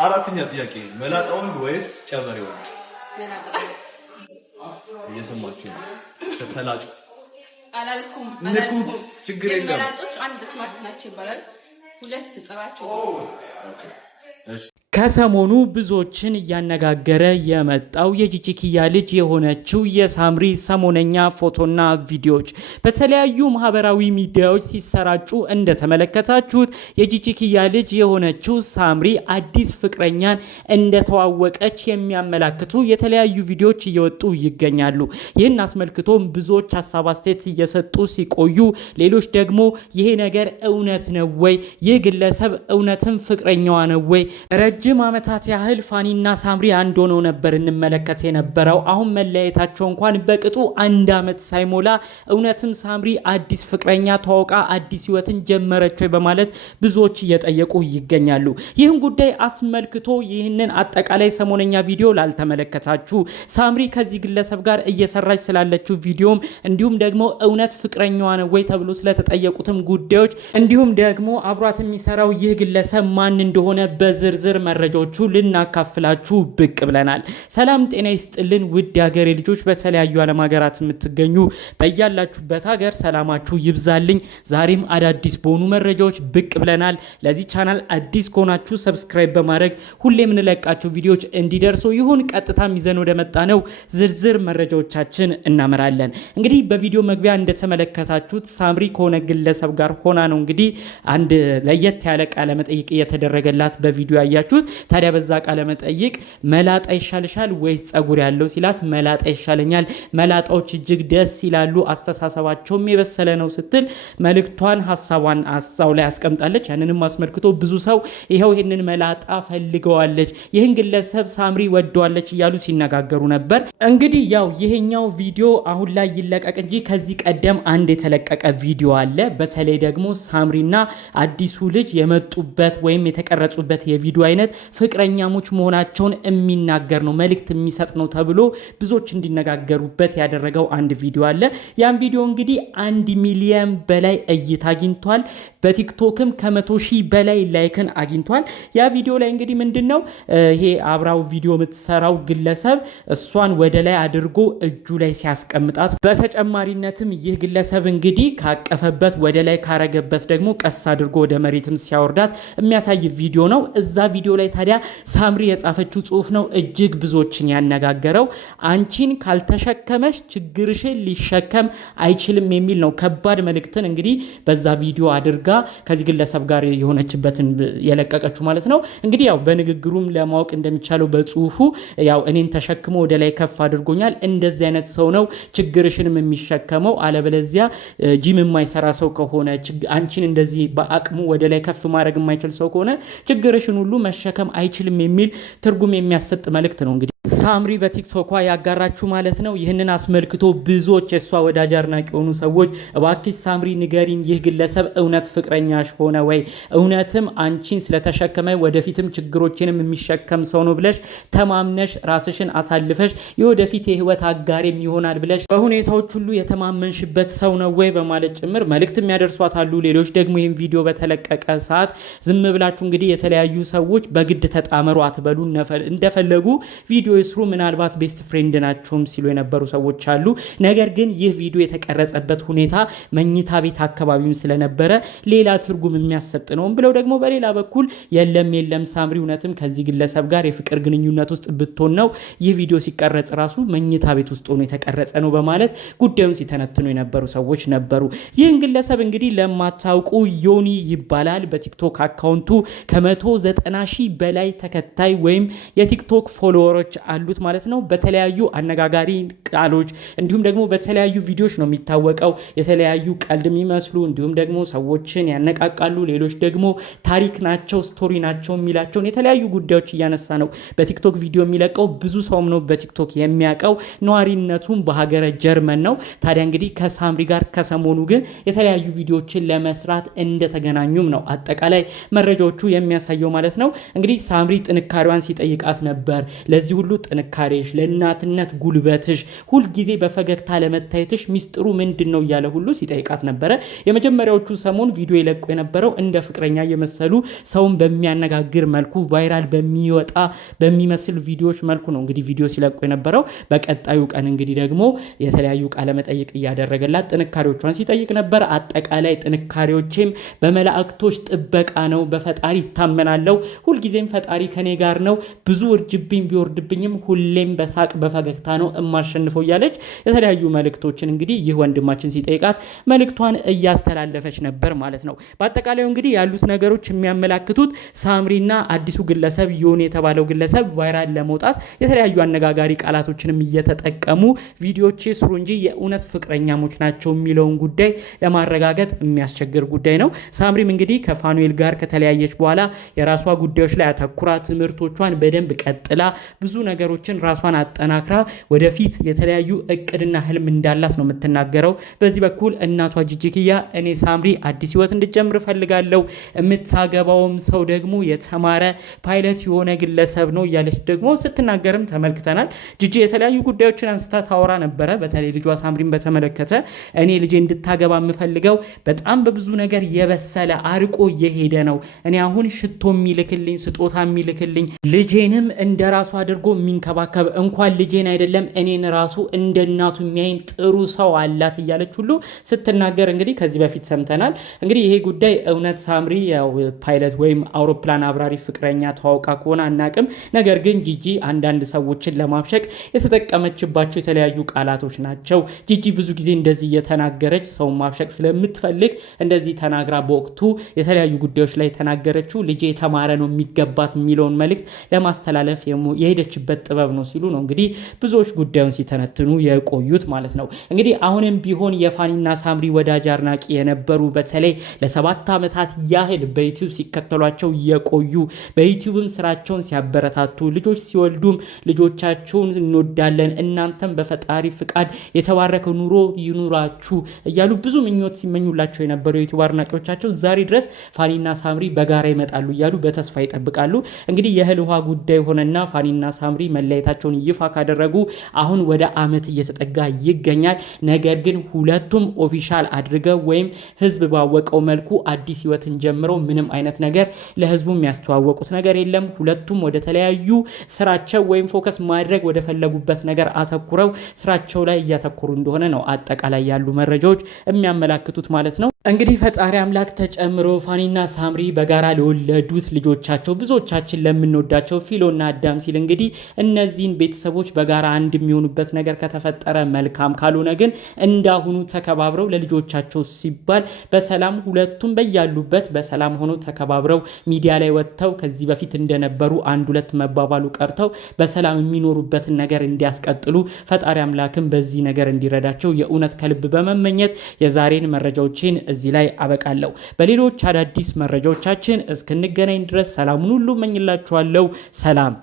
አራተኛ ጥያቄ መላጣውን ወይስ ጨበሬውን? መላጣው እየሰማችሁ ነው። ተላጩት አላልኩም ንኩት፣ ችግር የለም። መላጦች አንድ ስማርት ናቸው ይባላል። ሁለት ጽባቸው ከሰሞኑ ብዙዎችን እያነጋገረ የመጣው የጂጂኪያ ልጅ የሆነችው የሳምሪ ሰሞነኛ ፎቶና ቪዲዮዎች በተለያዩ ማህበራዊ ሚዲያዎች ሲሰራጩ እንደተመለከታችሁት የጂጂኪያ ልጅ የሆነችው ሳምሪ አዲስ ፍቅረኛን እንደተዋወቀች የሚያመላክቱ የተለያዩ ቪዲዮዎች እየወጡ ይገኛሉ። ይህን አስመልክቶም ብዙዎች ሀሳብ አስተያየት እየሰጡ ሲቆዩ፣ ሌሎች ደግሞ ይሄ ነገር እውነት ነው ወይ? ይህ ግለሰብ እውነትም ፍቅረኛዋ ነው ወይ? ረጅም ዓመታት ያህል ፋኒና ሳምሪ አንድ ሆነው ነበር እንመለከት የነበረው። አሁን መለያየታቸው እንኳን በቅጡ አንድ ዓመት ሳይሞላ እውነትም ሳምሪ አዲስ ፍቅረኛ ተዋውቃ አዲስ ህይወትን ጀመረች በማለት ብዙዎች እየጠየቁ ይገኛሉ። ይህን ጉዳይ አስመልክቶ ይህንን አጠቃላይ ሰሞነኛ ቪዲዮ ላልተመለከታችሁ ሳምሪ ከዚህ ግለሰብ ጋር እየሰራች ስላለችው ቪዲዮም እንዲሁም ደግሞ እውነት ፍቅረኛዋ ነው ወይ ተብሎ ስለተጠየቁትም ጉዳዮች እንዲሁም ደግሞ አብሯት የሚሰራው ይህ ግለሰብ ማን እንደሆነ በዝርዝር መረጃዎቹ ልናካፍላችሁ ብቅ ብለናል። ሰላም ጤና ይስጥልን ውድ ሀገሬ ልጆች፣ በተለያዩ ዓለም ሀገራት የምትገኙ በያላችሁበት ሀገር ሰላማችሁ ይብዛልኝ። ዛሬም አዳዲስ በሆኑ መረጃዎች ብቅ ብለናል። ለዚህ ቻናል አዲስ ከሆናችሁ ሰብስክራይብ በማድረግ ሁሌ የምንለቃቸው ቪዲዮዎች እንዲደርሱ ይሁን። ቀጥታ ይዘን ወደ መጣ ነው ዝርዝር መረጃዎቻችን እናመራለን። እንግዲህ በቪዲዮ መግቢያ እንደተመለከታችሁት ሳምሪ ከሆነ ግለሰብ ጋር ሆና ነው እንግዲህ አንድ ለየት ያለ ቃለ መጠይቅ እየተደረገላት በቪዲዮ ያያችሁት። ታዲያ በዛ ቃለ መጠይቅ መላጣ ይሻልሻል ወይስ ጸጉር ያለው ሲላት መላጣ ይሻለኛል፣ መላጣዎች እጅግ ደስ ይላሉ፣ አስተሳሰባቸውም የበሰለ ነው ስትል መልእክቷን ሐሳቧን አሳው ላይ አስቀምጣለች። ያንንም አስመልክቶ ብዙ ሰው ይሄንን መላጣ ፈልገዋለች፣ ይህን ግለሰብ ሳምሪ ወደዋለች እያሉ ሲነጋገሩ ነበር። እንግዲህ ያው ይሄኛው ቪዲዮ አሁን ላይ ይለቀቅ እንጂ ከዚህ ቀደም አንድ የተለቀቀ ቪዲዮ አለ። በተለይ ደግሞ ሳምሪና አዲሱ ልጅ የመጡበት ወይም የተቀረጹበት የቪዲዮ አይነት ፍቅረኛሞች መሆናቸውን የሚናገር ነው፣ መልእክት የሚሰጥ ነው ተብሎ ብዙዎች እንዲነጋገሩበት ያደረገው አንድ ቪዲዮ አለ። ያን ቪዲዮ እንግዲህ 1 ሚሊዮን በላይ እይታ አግኝቷል። በቲክቶክም ከ100,000 በላይ ላይክን አግኝቷል። ያ ቪዲዮ ላይ እንግዲህ ምንድነው ይሄ አብራው ቪዲዮ የምትሰራው ግለሰብ እሷን ወደ ላይ አድርጎ እጁ ላይ ሲያስቀምጣት፣ በተጨማሪነትም ይህ ግለሰብ እንግዲህ ካቀፈበት ወደ ላይ ካረገበት ደግሞ ቀስ አድርጎ ወደ መሬትም ሲያወርዳት የሚያሳይ ቪዲዮ ነው። እዛ ቪዲዮ ላይ ታዲያ ሳምሪ የጻፈችው ጽሁፍ ነው እጅግ ብዙዎችን ያነጋገረው። አንቺን ካልተሸከመሽ ችግርሽን ሊሸከም አይችልም የሚል ነው። ከባድ መልእክትን እንግዲህ በዛ ቪዲዮ አድርጋ ከዚህ ግለሰብ ጋር የሆነችበትን የለቀቀችው ማለት ነው። እንግዲህ ያው በንግግሩም ለማወቅ እንደሚቻለው በጽሁፉ ያው እኔን ተሸክሞ ወደ ላይ ከፍ አድርጎኛል፣ እንደዚህ አይነት ሰው ነው ችግርሽንም የሚሸከመው፣ አለበለዚያ ጂም የማይሰራ ሰው ከሆነ አንቺን እንደዚህ በአቅሙ ወደ ላይ ከፍ ማድረግ የማይችል ሰው ከሆነ ችግርሽን ሁሉ መሸከም አይችልም የሚል ትርጉም የሚያሰጥ መልእክት ነው እንግዲህ ሳምሪ በቲክቶኳ ያጋራችሁ ማለት ነው። ይህንን አስመልክቶ ብዙዎች የሷ ወዳጅ አድናቂ የሆኑ ሰዎች እባክሽ ሳምሪ ንገሪን፣ ይህ ግለሰብ እውነት ፍቅረኛሽ ሆነ ወይ? እውነትም አንቺን ስለተሸከመ ወደፊትም ችግሮችንም የሚሸከም ሰው ነው ብለሽ ተማምነሽ ራስሽን አሳልፈሽ የወደፊት የህይወት አጋሬም ይሆናል ብለሽ በሁኔታዎች ሁሉ የተማመንሽበት ሰው ነው ወይ? በማለት ጭምር መልእክት የሚያደርሷት አሉ። ሌሎች ደግሞ ይህን ቪዲዮ በተለቀቀ ሰዓት ዝም ብላችሁ እንግዲህ የተለያዩ ሰዎች በግድ ተጣመሩ አትበሉ፣ እንደፈለጉ ቪዲዮ ይስሩ፣ ምናልባት ቤስት ፍሬንድ ናቸውም ሲሉ የነበሩ ሰዎች አሉ። ነገር ግን ይህ ቪዲዮ የተቀረጸበት ሁኔታ መኝታ ቤት አካባቢም ስለነበረ ሌላ ትርጉም የሚያሰጥ ነው ብለው ደግሞ በሌላ በኩል የለም ሳምሪ እውነትም ከዚህ ግለሰብ ጋር የፍቅር ግንኙነት ውስጥ ብትሆን ነው ይህ ቪዲዮ ሲቀረጽ ራሱ መኝታ ቤት ውስጥ ሆኖ የተቀረጸ ነው በማለት ጉዳዩን ሲተነትኑ የነበሩ ሰዎች ነበሩ። ይህን ግለሰብ እንግዲህ ለማታውቁ ዮኒ ይባላል። በቲክቶክ አካውንቱ ከ190,000 በላይ ተከታይ ወይም የቲክቶክ ፎሎወሮች አሉት ማለት ነው። በተለያዩ አነጋጋሪ ቃሎች እንዲሁም ደግሞ በተለያዩ ቪዲዮዎች ነው የሚታወቀው። የተለያዩ ቀልድ የሚመስሉ እንዲሁም ደግሞ ሰዎችን ያነቃቃሉ፣ ሌሎች ደግሞ ታሪክ ናቸው ስቶሪ ናቸው የሚላቸውን የተለያዩ ጉዳዮች እያነሳ ነው በቲክቶክ ቪዲዮ የሚለቀው። ብዙ ሰውም ነው በቲክቶክ የሚያውቀው። ነዋሪነቱም በሀገረ ጀርመን ነው። ታዲያ እንግዲህ ከሳምሪ ጋር ከሰሞኑ ግን የተለያዩ ቪዲዮዎችን ለመስራት እንደተገናኙም ነው አጠቃላይ መረጃዎቹ የሚያሳየው ማለት ነው። እንግዲህ ሳምሪ ጥንካሬዋን ሲጠይቃት ነበር። ለዚህ ሁሉ ጥንካሬሽ፣ ለእናትነት ጉልበትሽ፣ ሁልጊዜ በፈገግታ ለመታየትሽ ሚስጥሩ ምንድነው እያለ ሁሉ ሲጠይቃት ነበረ። የመጀመሪያዎቹ ሰሞን ቪዲዮ የለቁ የነበረው እንደ ፍቅረኛ የመሰሉ ሰውን በሚያነጋግር መልኩ ቫይራል በሚወጣ በሚመስል ቪዲዮዎች መልኩ ነው እንግዲህ ቪዲዮ ሲለቁ የነበረው። በቀጣዩ ቀን እንግዲህ ደግሞ የተለያዩ ቃለ መጠይቅ እያደረገላት ጥንካሬዎቿን ሲጠይቅ ነበር። አጠቃላይ ጥንካሬዎቼም በመላእክቶች ጥበቃ ነው፣ በፈጣሪ ይታመናለው፣ ሁልጊዜም ፈጣሪ ከኔ ጋር ነው፣ ብዙ እርጅብኝ ቢወርድብኝም ሁሌም በሳቅ በፈገግታ ነው እማሸንፈው እያለች የተለያዩ መልእክቶችን እንግዲህ ይህ ወንድማችን ሲጠይቃት መልእክቷን እያስተላለፈች ነበር ማለት ነው። በአጠቃላዩ እንግዲህ ያሉት ነገሮች የሚያመላክቱት ሳምሪና አዲሱ ግለሰብ ዮኒ የተባለው ግለሰብ ቫይራል ለመውጣት የተለያዩ አነጋጋሪ ቃላቶችንም እየተጠቀሙ ቪዲዮዎች ስሩ እንጂ የእውነት ፍቅረኛሞች ናቸው የሚለውን ጉዳይ ለማረጋገጥ የሚያስቸግር ጉዳይ ነው። ሳምሪም እንግዲህ ከፋኑኤል ጋር ከተለያየች በኋላ የራሷ ጉዳዮች ላይ አተኩራ ትምህርቶቿን በደንብ ቀጥላ ብዙ ነገሮችን ራሷን አጠናክራ ወደፊት የተለያዩ እቅድና ህልም እንዳላት ነው የምትናገረው። በዚህ በኩል እናቷ ጂጂኪያ እኔ ሳምሪ አዲስ ህይወት እንድጀምር ፈልጋለሁ፣ የምታገባውም ሰው ደግሞ የተማረ ፓይለት የሆነ ግለሰብ ነው እያለች ደግሞ ስትናገርም ተመልክተናል። ጂጂ የተለያዩ ጉዳዮችን አንስታ ታወራ ነበረ። በተለይ ልጇ ሳምሪን በተመለከተ እኔ ልጄ እንድታገባ የምፈልገው በጣም በብዙ ነገር የበሰለ አርቆ የሄደ ነው። እኔ አሁን ሽቶ የሚልክልኝ ስጦታ የሚልክልኝ ልጄንም እንደ ራሱ አድርጎ የሚንከባከብ እንኳን ልጄን አይደለም እኔን ራሱ እንደ እናቱ የሚያይን ጥሩ ሰው አላት እያለች ሁሉ ስትናገር እንግዲህ ከዚህ በፊት ሰምተናል። እንግዲህ ይሄ ጉዳይ እውነት ሳምሪ ያው ፓይለት ወይም አውሮፕላን አብራሪ ፍቅረኛ ተዋውቃ ከሆነ አናቅም። ነገር ግን ጂጂ አንዳንድ ሰዎችን ለማብሸቅ የተጠቀመችባቸው የተለያዩ ቃላቶች ናቸው። ጂጂ ብዙ ጊዜ እንደዚህ እየተናገረች ሰው ማብሸቅ ስለምትፈልግ እንደዚህ ተናግራ በወቅቱ የተለያዩ ጉዳዮች ላይ ተናገረችው። ልጄ የተማረ ነው የሚገባት የሚለውን መልእክት ለማስተላለፍ የሄደችበት ጥበብ ነው ሲሉ ነው እንግዲህ ብዙዎች ጉዳዩን ሲተነትኑ የቆዩት ማለት ነው። እንግዲህ አሁንም ቢሆን የፋኒና ሳምሪ ወዳጅ አድናቂ የነበሩ በተለይ ለ7 ዓመታት ያህል በዩቲዩብ ሲከተሏቸው የቆዩ በዩቲዩብም ስራቸውን ሲያበረታቱ ልጆች ሲወልዱም ልጆቻቸውን እንወዳለን እናንተም በፈጣሪ ፍቃድ የተባረከ ኑሮ ይኑራችሁ እያሉ ብዙ ምኞት ሲመኙላቸው የነበሩ የዩቲዩብ አድናቂዎቻቸው ዛሬ ድረስ ፋኒና ሳምሪ በጋራ ይመጣሉ እያሉ በተስፋ ይጠብቃሉ። እንግዲህ የእህል ውሃ ጉዳይ ሆነና ፋኒና ሳምሪ መለያየታቸውን ይፋ ካደረጉ አሁን ወደ ዓመት እየተጠጋ ይገኛል። ነገር ግን ሁለቱም ኦፊሻል አድርገው ወይም ህዝብ ባወቀው መልኩ አዲስ ህይወትን ጀምረው ምንም አይነት ነገር ለህዝቡ የሚያስተዋወቁት ነገር የለም። ሁለቱም ወደ ተለያዩ ስራቸው ወይም ፎከስ ማድረግ ወደ ፈለጉበት ነገር አተኩረው ስራቸው ላይ እያተኮሩ እንደሆነ ነው አጠቃላይ ያሉ መረጃዎች የሚያመላክቱት ማለት ነው። እንግዲህ ፈጣሪ አምላክ ተጨምሮ ፋኒና ሳምሪ በጋራ ለወለዱት ልጆቻቸው ብዙዎቻችን ለምንወዳቸው ፊሎና አዳም ሲል እንግዲህ እነዚህን ቤተሰቦች በጋራ አንድ የሚሆኑበት ነገር ከተፈጠረ መልካም፣ ካልሆነ ግን እንዳሁኑ ተከባብረው ለልጆቻቸው ሲባል በሰላም ሁለቱም በያሉበት በሰላም ሆኖ ተከባብረው ሚዲያ ላይ ወጥተው ከዚህ በፊት እንደነበሩ አንድ ሁለት መባባሉ ቀርተው በሰላም የሚኖሩበትን ነገር እንዲያስቀጥሉ ፈጣሪ አምላክም በዚህ ነገር እንዲረዳቸው የእውነት ከልብ በመመኘት የዛሬን መረጃዎችን እዚህ ላይ አበቃለሁ። በሌሎች አዳዲስ መረጃዎቻችን እስክንገናኝ ድረስ ሰላሙን ሁሉ እመኝላችኋለሁ። ሰላም።